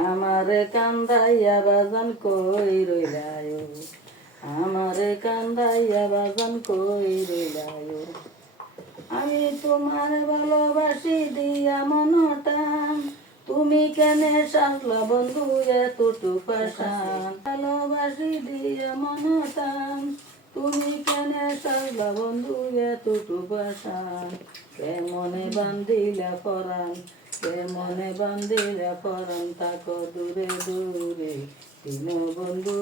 আমারে কান্দাইয়া বাজান কই রইলায়, আমারে কান্দাইয়া বাজান কই রইলায়। আমি তোমার ভালোবাসি দিয়া মনটান, তুমি কেনে সাজলা বন্ধু এতটু পাশান। ভালোবাসি দিয়া মনটান, তুমি কেনে সাজলা বন্ধু এতটু পাশান। কেমনে বান্ধিলা পরাণ, কেমনে বান্ধিলা পরাণ, তাকো দূরে দূরে দিন বন্ধু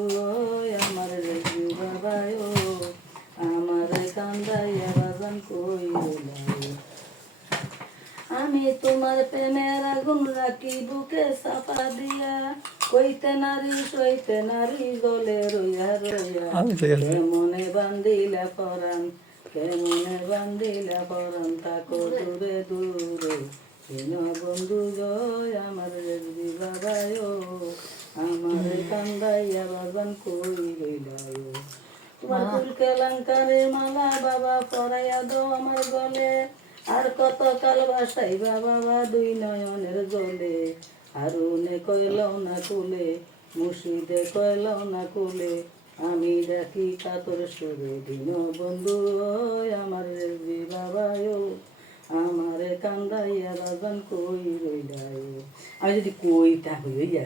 আমার রেজি বাবায়, আমার কান্দাইয়া বাজান কই রইলায়। আমি তোমার প্রেমের আগুন রাখি বুকে চাপা দিয়া, কইতে নারী সইতে নারী গলে রইয়া রইয়া। কেমনে বান্ধিলা পরাণ, কেমনে বান্ধিলা পরাণ, তাকো দূরে দূরে দিন বন্ধু জয় আমার রেজি বাবায়, আমার কান্দাইয়া বাজান কই রইলায়। তোমার ফুল কেলাঙ্কারে মালা বাবা পরাইয়া দো আমার গলে, আর কত কাল বাসাইবা বাবা দুই নয়নের জলে। হারুনে কইলাও না কুলে, মুর্শিদে কইলাও না কুলে, আমি ডাকি কাতর সুরে দিন বন্ধু আমার রেজি বাবায়, আমারে কান্দাইয়া বাজান কই রইলায়। আমি যদি কইটা হইয়া